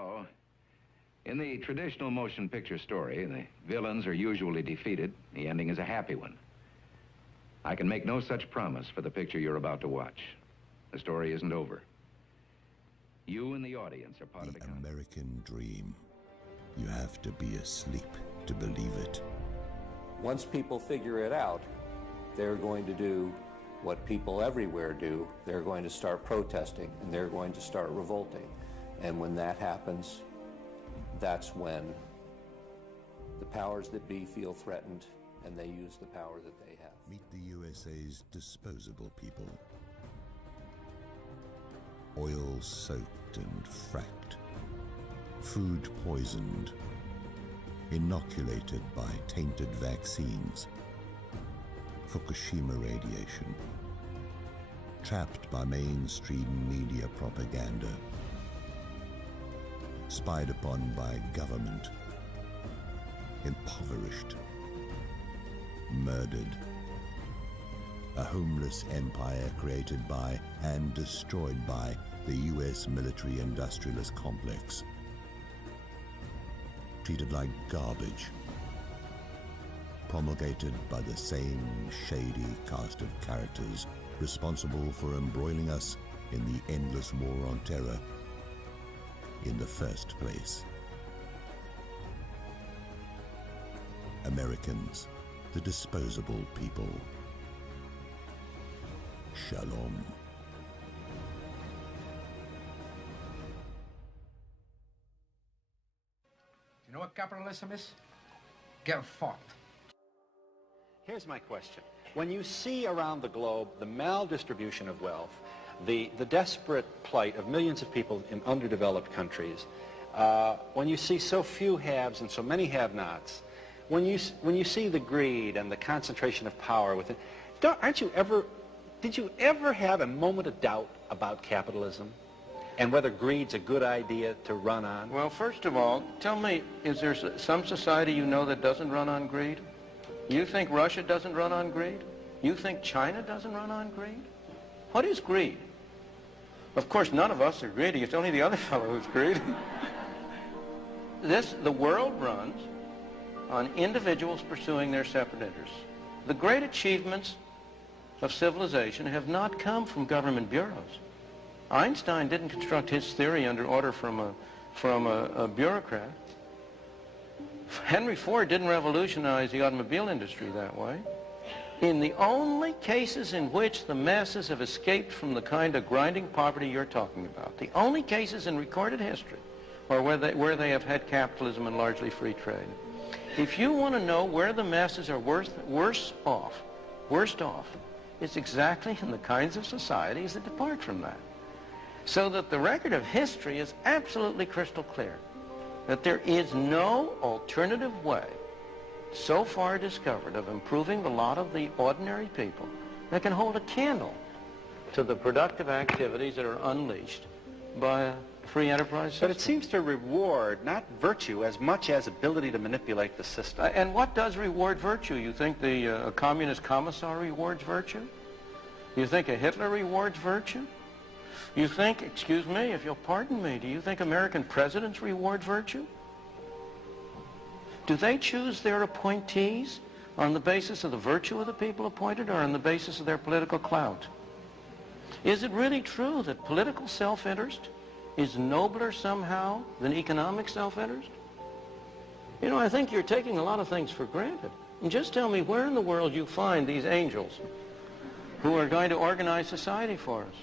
Hello. In the traditional motion picture story, the villains are usually defeated. The ending is a happy one. I can make no such promise for the picture you're about to watch. The story isn't over. You and the audience are part of the American dream. You have to be asleep to believe it. Once people figure it out, they're going to do what people everywhere do. They're going to start protesting, and they're going to start revolting. And when that happens, that's when the powers that be feel threatened, and they use the power that they have. Meet the USA's disposable people. Oil soaked and fracked. Food poisoned. Inoculated by tainted vaccines. Fukushima radiation. Trapped by mainstream media propaganda. Spied upon by government. Impoverished. Murdered. A homeless empire created by and destroyed by the U.S. military-industrialist complex. Treated like garbage. Promulgated by the same shady cast of characters responsible for embroiling us in the endless war on terror in the first place. Americans, the disposable people. Shalom. You know what capitalism is? Get fucked. Here's my question. When you see around the globe the maldistribution of wealth, the desperate plight of millions of people in underdeveloped countries, when you see so few haves and so many have-nots, when you see the greed and the concentration of power within, did you ever have a moment of doubt about capitalism and whether greed's a good idea to run on? Well, first of all, tell me, is there some society you know that doesn't run on greed? You think Russia doesn't run on greed? You think China doesn't run on greed? What is greed? Of course, none of us are greedy. It's only the other fellow who's greedy. The world runs on individuals pursuing their separate interests. The great achievements of civilization have not come from government bureaus. Einstein didn't construct his theory under order from a bureaucrat. Henry Ford didn't revolutionize the automobile industry that way. In the only cases in which the masses have escaped from the kind of grinding poverty you're talking about, the only cases in recorded history are where they have had capitalism and largely free trade. If you want to know where the masses are worst off, it's exactly in the kinds of societies that depart from that. So that the record of history is absolutely crystal clear, that there is no alternative way so far discovered of improving the lot of the ordinary people that can hold a candle to the productive activities that are unleashed by a free enterprise system. But it seems to reward not virtue as much as ability to manipulate the system. And what does reward virtue? You think a communist commissar rewards virtue? You think a Hitler rewards virtue? You think, excuse me, if you'll pardon me, do you think American presidents reward virtue? Do they choose their appointees on the basis of the virtue of the people appointed or on the basis of their political clout? Is it really true that political self-interest is nobler somehow than economic self-interest? You know, I think you're taking a lot of things for granted. And just tell me where in the world you find these angels who are going to organize society for us.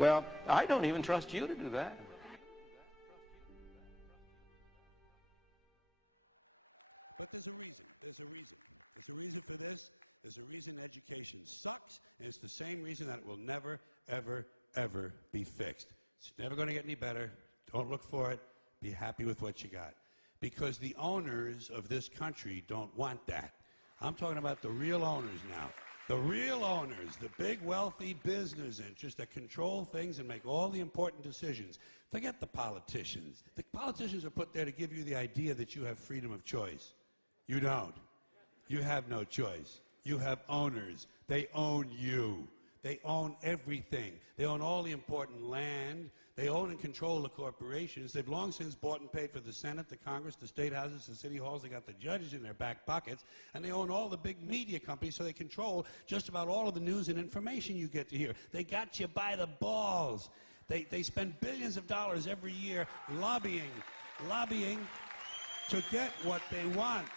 Well, I don't even trust you to do that. But there's a reason. There's a reason. There's a reason for this. There's a reason education sucks, and it's the same reason that it will never, ever, ever be fixed. It's never going to get any better. Don't look for it. Be happy with what you got. Because the owners of this country don't want that. I'm talking about the real owners now. The real owners, the big wealthy business interests that control things and make all the important decisions. Forget the politicians. The politicians are put there to give you the idea that you have freedom of choice. You don't. You have no choice. You have owners. They own you. They own everything. They own all the important land. They own and control the corporations. They've long since bought and paid for the Senate, the Congress, the state houses, the city halls. They got the judges in their back pockets. And they own all the big media companies, so they control just about all of the news and information you get to hear. They got you by the balls. They spend billions of dollars every year lobbying to get what they want.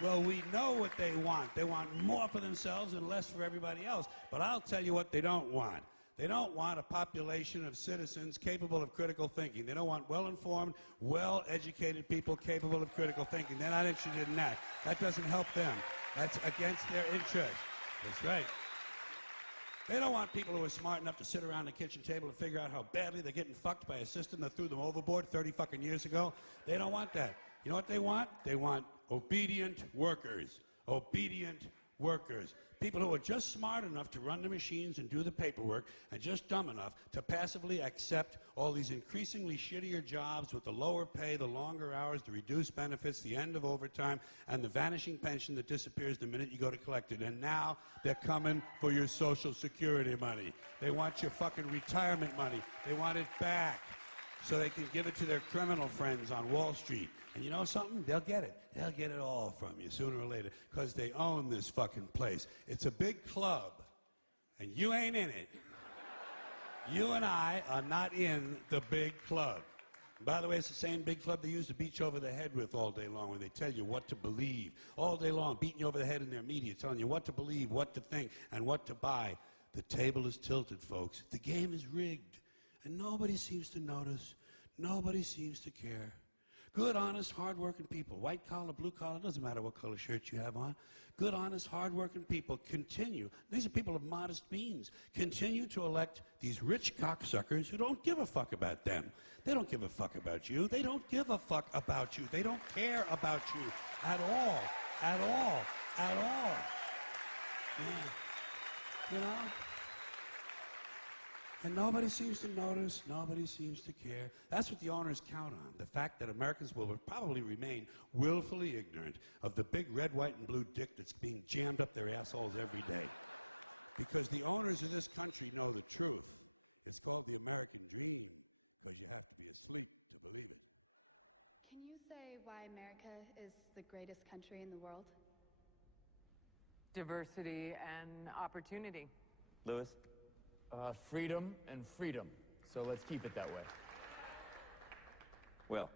Well, we know what they want. They want more for themselves and less for everybody else. But I'll tell you what they don't want. They don't want a population of citizens capable of critical thinking. They don't want well-informed, well-educated people capable of critical thinking. They're not interested in that. That doesn't help them. That's against their interest. That's right. They don't want people who are smart enough to sit around the kitchen table and figure out how badly they're getting fucked by a system that threw them overboard 30 fucking years ago. They don't want that. You know what they want? They want obedient workers. Obedient workers. People who are just smart enough to run the machines and do the paperwork and just dumb enough to passively accept all these increasingly shittier jobs with the lower pay, the longer hours, the reduced benefits, the end of overtime, and the vanishing pension that disappears the minute you go to collect it. And now they're coming for your Social Security money. They want your fucking retirement money. They want it back so they can give it to their criminal friends on Wall Street. And you know something? They'll get it. They'll get it all from you sooner or later because they own this fucking place. It's a big club, and you ain't in it. You and I are not in the big club. By the way, it's the same big club they use to beat you over the head with all day long when they tell you what to believe. All day long, beating you over the head in their media, telling you what to believe, what to think, and what to buy. The table is tilted, folks. The game is rigged, and nobody seems to notice. Nobody seems to care. Good, honest, hard-working people, white collar, blue collar, doesn't matter what color shirt you have on. Good, honest, hard-working people continue. These are people of modest means. Continue to elect these rich cocksuckers who don't give a fuck about them. They don't give a fuck about you. They don't give a fuck about you. They don't care about you at all, at all, at all. Yeah. You know? And nobody seems to notice, nobody seems to care. That's what the owners count on, the fact that Americans will probably remain willfully ignorant of the big red, white, and blue dick that's being jammed up their assholes every day. Because the owners of this country know the truth. It's called the American dream, because you have to be asleep to believe it. Can you say why America is the greatest country in the world? Diversity and opportunity. Lewis? Freedom and freedom. So let's keep it that way. Well,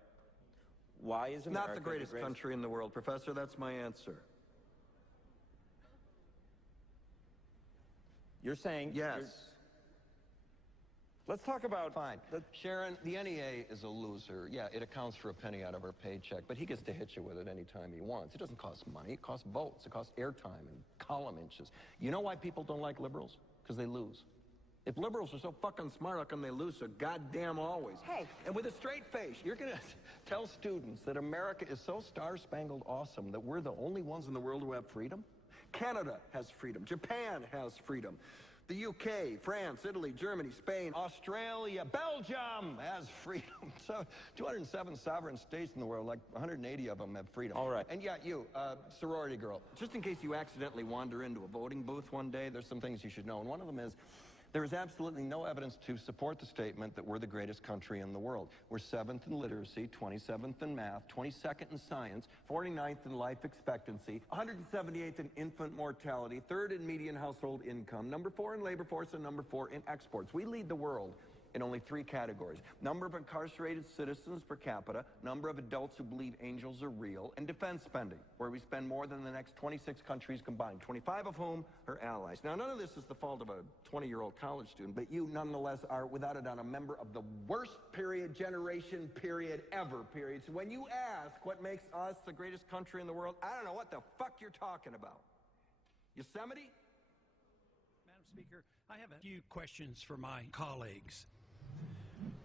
why is America not the greatest country in the world, Professor? That's my answer. You're saying... Yes. Let's talk about... Fine. Sharon, the NEA is a loser. Yeah, it accounts for a penny out of our paycheck, but he gets to hit you with it anytime he wants. It doesn't cost money. It costs votes. It costs airtime and column inches. You know why people don't like liberals? Because they lose. If liberals are so fucking smart, how come they lose so goddamn always? Hey. And with a straight face, you're going to tell students that America is so star-spangled awesome that we're the only ones in the world who have freedom? Canada has freedom. Japan has freedom. The UK, France, Italy, Germany, Spain, Australia, Belgium has freedom. So 207 sovereign states in the world, like 180 of them have freedom. All right. And yeah, you, sorority girl, just in case you accidentally wander into a voting booth one day, there's some things you should know. And one of them is, there is absolutely no evidence to support the statement that we're the greatest country in the world. We're 7th in literacy, 27th in math, 22nd in science, 49th in life expectancy, 178th in infant mortality, 3rd in median household income, number 4 in labor force, and number 4 in exports. We lead the world in only 3 categories: number of incarcerated citizens per capita, number of adults who believe angels are real, and defense spending, where we spend more than the next 26 countries combined, 25 of whom are allies. Now, none of this is the fault of a 20-year-old college student, but you nonetheless are, without a doubt, a member of the worst generation ever. So when you ask what makes us the greatest country in the world, I don't know what the fuck you're talking about. Yosemite? Madam Speaker, I have a few questions for my colleagues.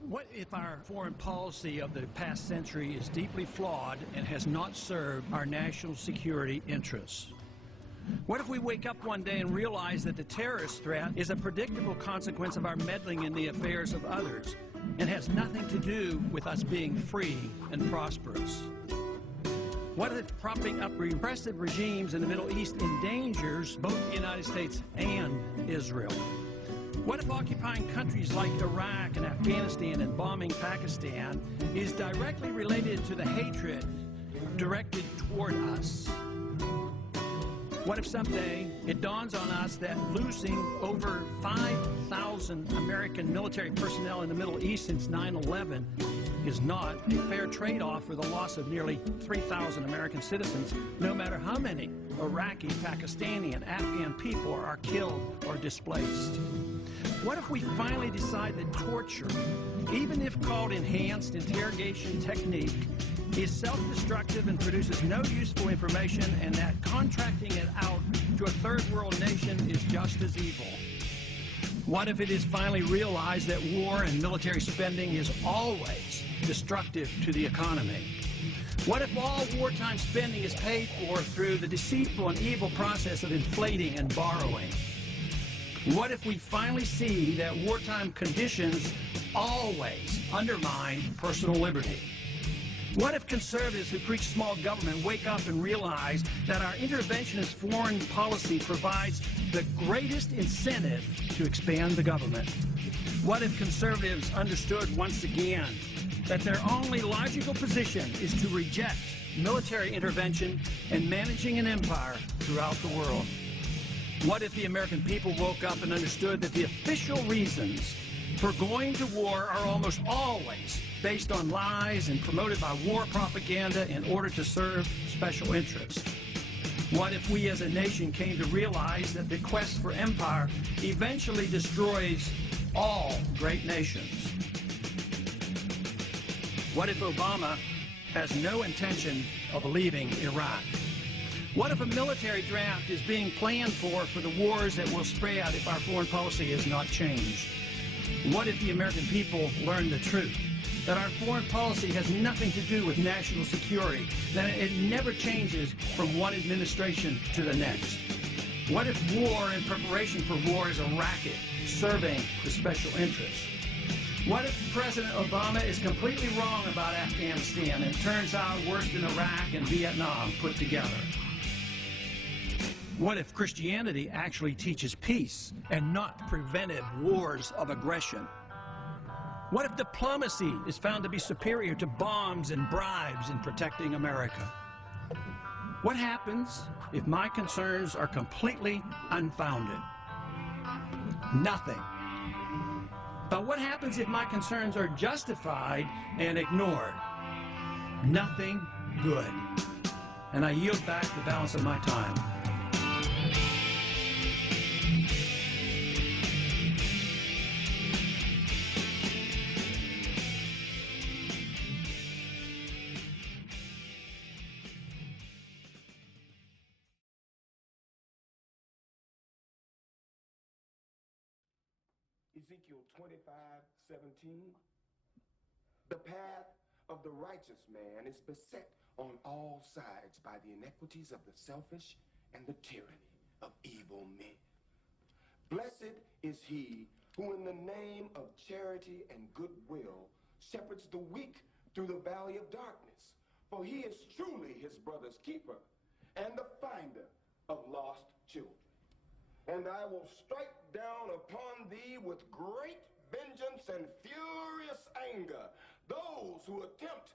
What if our foreign policy of the past century is deeply flawed and has not served our national security interests? What if we wake up one day and realize that the terrorist threat is a predictable consequence of our meddling in the affairs of others and has nothing to do with us being free and prosperous? What if propping up repressive regimes in the Middle East endangers both the United States and Israel? What if occupying countries like Iraq and Afghanistan and bombing Pakistan is directly related to the hatred directed toward us? What if someday it dawns on us that losing over 5,000 American military personnel in the Middle East since 9/11 is not a fair trade-off for the loss of nearly 3,000 American citizens, no matter how many Iraqi, Pakistani, and Afghan people are killed or displaced? What if we finally decide that torture, even if called enhanced interrogation technique, is self-destructive and produces no useful information, and that contracting it out to a third world nation is just as evil? What if it is finally realized that war and military spending is always destructive to the economy? What if all wartime spending is paid for through the deceitful and evil process of inflating and borrowing? What if we finally see that wartime conditions always undermine personal liberty? What if conservatives who preach small government wake up and realize that our interventionist foreign policy provides the greatest incentive to expand the government? What if conservatives understood once again that their only logical position is to reject military intervention and managing an empire throughout the world? What if the American people woke up and understood that the official reasons for going to war are almost always based on lies and promoted by war propaganda in order to serve special interests? What if we as a nation came to realize that the quest for empire eventually destroys all great nations? What if Obama has no intention of leaving Iraq? What if a military draft is being planned for the wars that will spread out if our foreign policy is not changed? What if the American people learn the truth, that our foreign policy has nothing to do with national security, that it never changes from one administration to the next? What if war and preparation for war is a racket serving the special interests? What if President Obama is completely wrong about Afghanistan and it turns out worse than Iraq and Vietnam put together? What if Christianity actually teaches peace and not preventive wars of aggression? What if diplomacy is found to be superior to bombs and bribes in protecting America? What happens if my concerns are completely unfounded? Nothing. But what happens if my concerns are justified and ignored? Nothing good. And I yield back the balance of my time. Ezekiel 25:17. The path of the righteous man is beset on all sides by the iniquities of the selfish and the tyranny of evil men. Blessed is he who in the name of charity and goodwill shepherds the weak through the valley of darkness, for he is truly his brother's keeper and the finder of lost children. And I will strike down upon thee with great vengeance and furious anger those who attempt